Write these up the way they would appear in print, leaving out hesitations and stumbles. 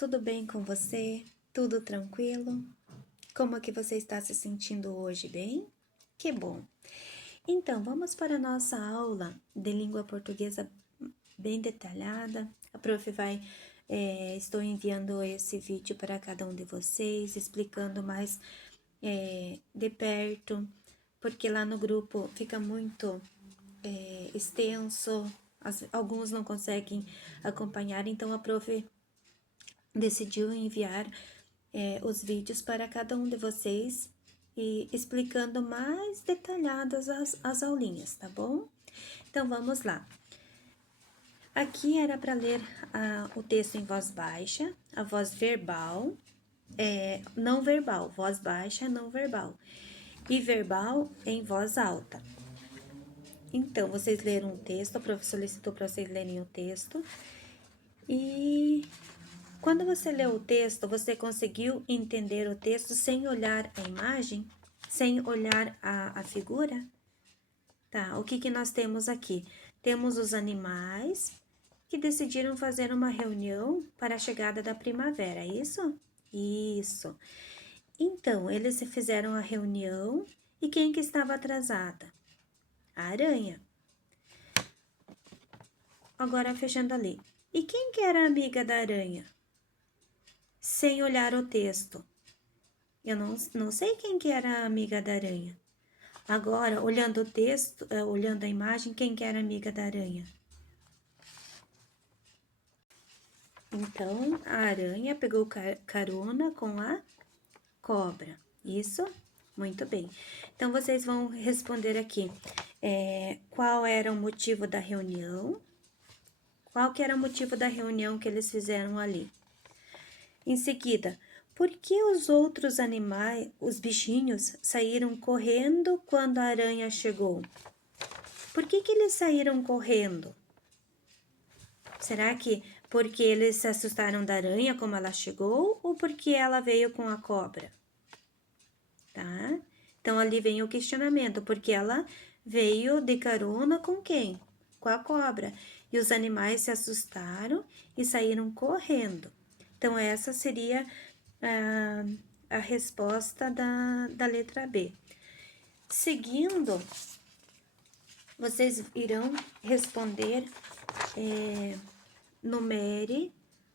tudo bem com você? Tudo tranquilo? Como é que você está se sentindo hoje, bem? Que bom! Então, vamos para a nossa aula de língua portuguesa bem detalhada. A prof estou enviando esse vídeo para cada um de vocês, explicando mais de perto, porque lá no grupo fica muito extenso, alguns não conseguem acompanhar, então a prof decidiu enviar os vídeos para cada um de vocês e explicando mais detalhadas as aulinhas, tá bom? Então, vamos lá. Aqui era para ler o texto em voz baixa, a voz verbal, não verbal, voz baixa, não verbal, e verbal em voz alta. Então, vocês leram o texto, a professora solicitou para vocês lerem o texto, e quando você leu o texto, você conseguiu entender o texto sem olhar a imagem? Sem olhar a figura? Tá, o que nós temos aqui? Temos os animais que decidiram fazer uma reunião para a chegada da primavera, é isso? Isso. Então, eles fizeram a reunião e quem que estava atrasada? A aranha. Agora, fechando ali. E quem que era amiga da aranha? Sem olhar o texto. Eu não sei quem que era a amiga da aranha. Agora, olhando o texto, olhando a imagem, quem que era amiga da aranha? Então, a aranha pegou carona com a cobra. Isso? Muito bem. Então, vocês vão responder aqui. Qual era o motivo da reunião? Qual que era o motivo da reunião que eles fizeram ali? Em seguida, por que os outros animais, os bichinhos, saíram correndo quando a aranha chegou? Por que eles saíram correndo? Será que porque eles se assustaram da aranha como ela chegou ou porque ela veio com a cobra? Tá? Então, ali vem o questionamento, porque ela veio de carona com quem? Com a cobra. E os animais se assustaram e saíram correndo. Então, essa seria a resposta da letra B. Seguindo, vocês irão responder, numere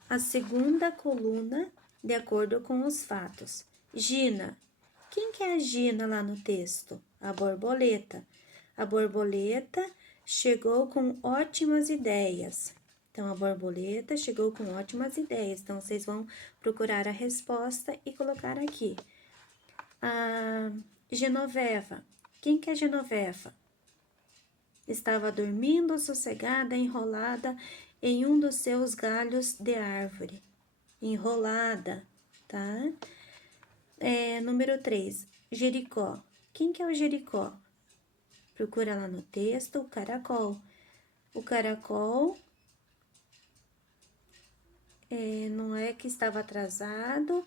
a segunda coluna de acordo com os fatos. Gina. Quem que é a Gina lá no texto? A borboleta. A borboleta chegou com ótimas ideias. Então, a borboleta chegou com ótimas ideias. Então, vocês vão procurar a resposta e colocar aqui. A Genoveva. Quem que é Genoveva? Estava dormindo sossegada, enrolada em um dos seus galhos de árvore. Enrolada, tá? Número 3, Jericó. Quem que é o Jericó? Procura lá no texto o caracol. O caracol não é que estava atrasado.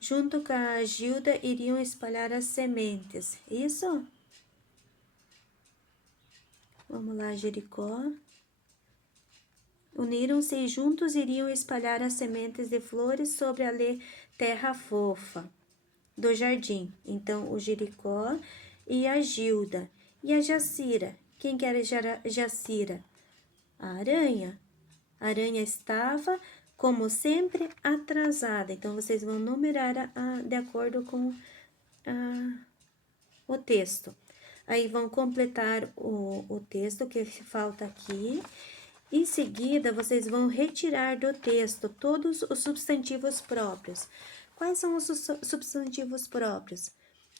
Junto com a Gilda iriam espalhar as sementes. Isso? Vamos lá, Jericó. Uniram-se e juntos iriam espalhar as sementes de flores sobre a terra fofa do jardim. Então, o Jericó e a Gilda. E a Jacira? Quem que era Jacira? A aranha. A aranha estava, como sempre, atrasada. Então, vocês vão numerar de acordo com o texto. Aí, vão completar o texto que falta aqui. Em seguida, vocês vão retirar do texto todos os substantivos próprios. Quais são os substantivos próprios?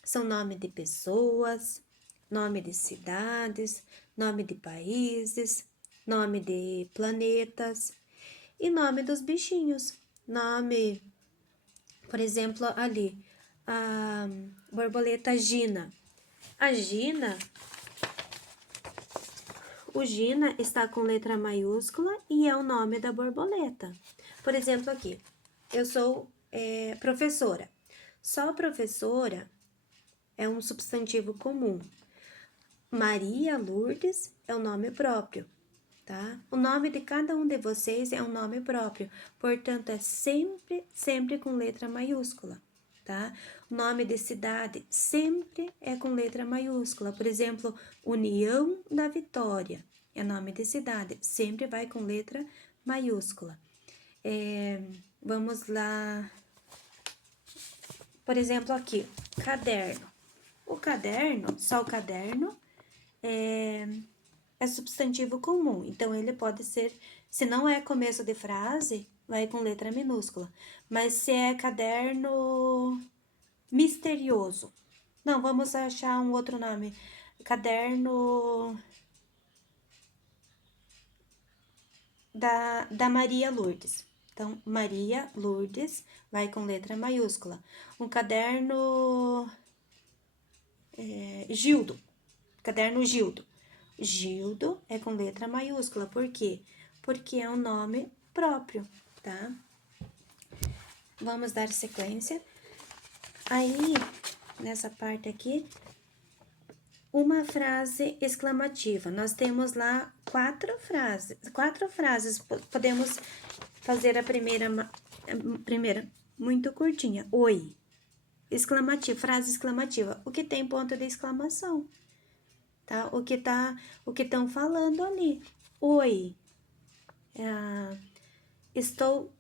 São nome de pessoas, nome de cidades, nome de países, nome de planetas e nome dos bichinhos. Nome, por exemplo, ali, a borboleta Gina. A Gina, o Gina está com letra maiúscula e é o nome da borboleta. Por exemplo, aqui, eu sou professora. Só professora é um substantivo comum. Maria Lourdes é o nome próprio. tá? O nome de cada um de vocês é um nome próprio, portanto, é sempre com letra maiúscula, tá? O nome de cidade sempre é com letra maiúscula. Por exemplo, União da Vitória é nome de cidade, sempre vai com letra maiúscula. Vamos lá. Por exemplo, aqui, caderno. O caderno, só o caderno, é substantivo comum. Então, ele pode ser, se não é começo de frase, vai com letra minúscula. Mas se é caderno misterioso. Não, vamos achar um outro nome. Caderno da Maria Lourdes. Então, Maria Lourdes vai com letra maiúscula. Um caderno Gildo. Caderno Gildo. Gildo é com letra maiúscula. Por quê? Porque é um nome próprio, tá? Vamos dar sequência. Aí, nessa parte aqui, uma frase exclamativa. Nós temos lá quatro frases. Podemos fazer a primeira muito curtinha. Oi. Exclamativo, frase exclamativa. O que tem ponto de exclamação, tá? O que estão falando ali. Oi. Estou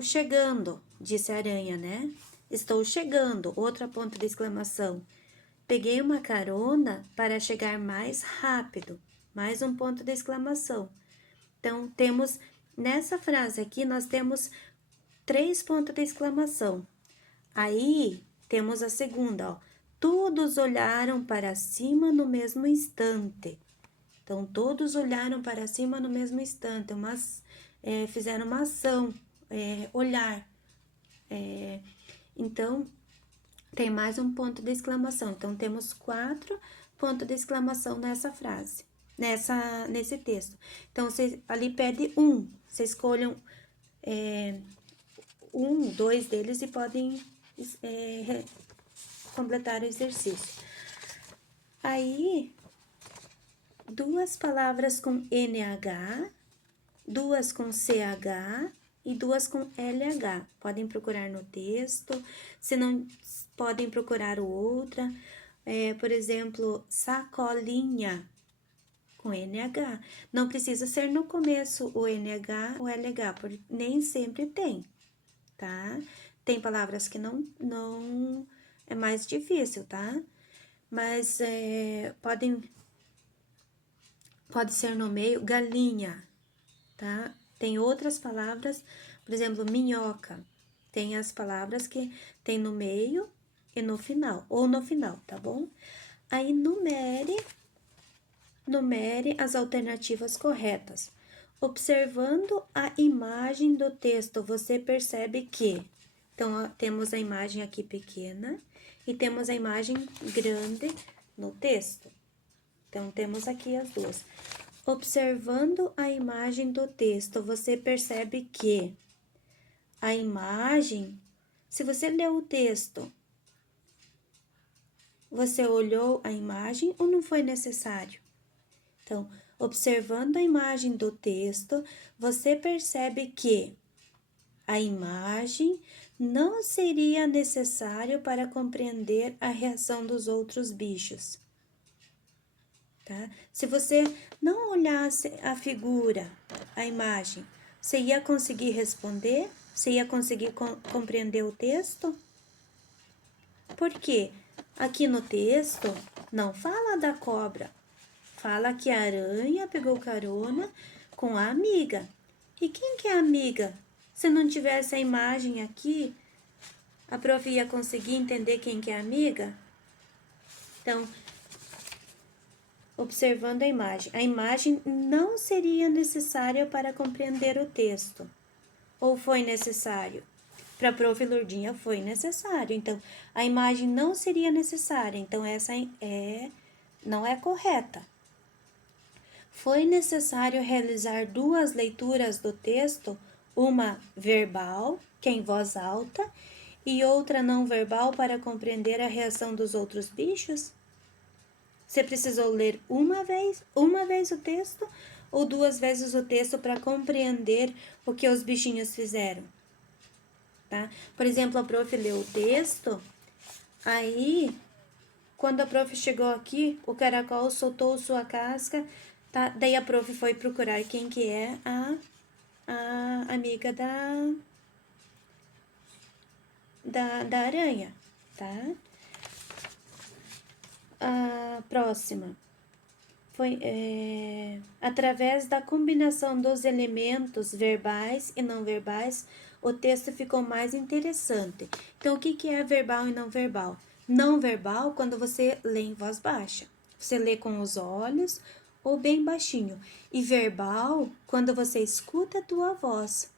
chegando, disse a aranha, né? Estou chegando, outra ponto de exclamação. Peguei uma carona para chegar mais rápido, mais um ponto de exclamação. Então, nessa frase aqui, nós temos 3 pontos de exclamação. Aí, temos a segunda, ó. Todos olharam para cima no mesmo instante. Então, todos olharam para cima no mesmo instante, fizeram uma ação, olhar. Então, tem mais um ponto de exclamação. Então, temos 4 pontos de exclamação nessa frase, nesse texto. Então, ali pede um. Vocês escolham 2 deles e podem completar o exercício. Aí, 2 palavras com NH, 2 com CH e 2 com LH. Podem procurar no texto, se não, podem procurar outra. Por exemplo, sacolinha, com NH. Não precisa ser no começo o NH ou LH, porque nem sempre tem, tá? Tem palavras que não é mais difícil, tá? Mas pode ser no meio, galinha, tá? Tem outras palavras, por exemplo, minhoca. Tem as palavras que tem no meio e no final, ou no final, tá bom? Aí, numere as alternativas corretas. Observando a imagem do texto, você percebe que... Então, ó, temos a imagem aqui pequena e temos a imagem grande no texto. Então, temos aqui as duas. Observando a imagem do texto, você percebe que a imagem... Se você leu o texto, você olhou a imagem ou não foi necessário? Então, observando a imagem do texto, você percebe que a imagem não seria necessário para compreender a reação dos outros bichos, tá? Se você não olhasse a figura, a imagem, você ia conseguir responder? Você ia conseguir compreender o texto? Por quê? Aqui no texto não fala da cobra, fala que a aranha pegou carona com a amiga. E quem que é a amiga? Se não tivesse a imagem aqui, a prof ia conseguir entender quem que é a amiga? Então, observando a imagem não seria necessária para compreender o texto. Ou foi necessário? Para a prof Lourdinha foi necessário. Então, a imagem não seria necessária. Então, essa não é correta. Foi necessário realizar 2 leituras do texto, uma verbal, que é em voz alta, e outra não verbal para compreender a reação dos outros bichos? Você precisou ler uma vez o texto ou 2 vezes o texto para compreender o que os bichinhos fizeram? Tá? Por exemplo, a prof leu o texto, aí quando a prof chegou aqui, o caracol soltou sua casca, tá? Daí a prof foi procurar quem que é a amiga da aranha, tá? A próxima foi através da combinação dos elementos verbais e não verbais, o texto ficou mais interessante. Então, o que é verbal e não verbal? Não verbal, quando você lê em voz baixa. Você lê com os olhos ou bem baixinho. E verbal, quando você escuta a tua voz.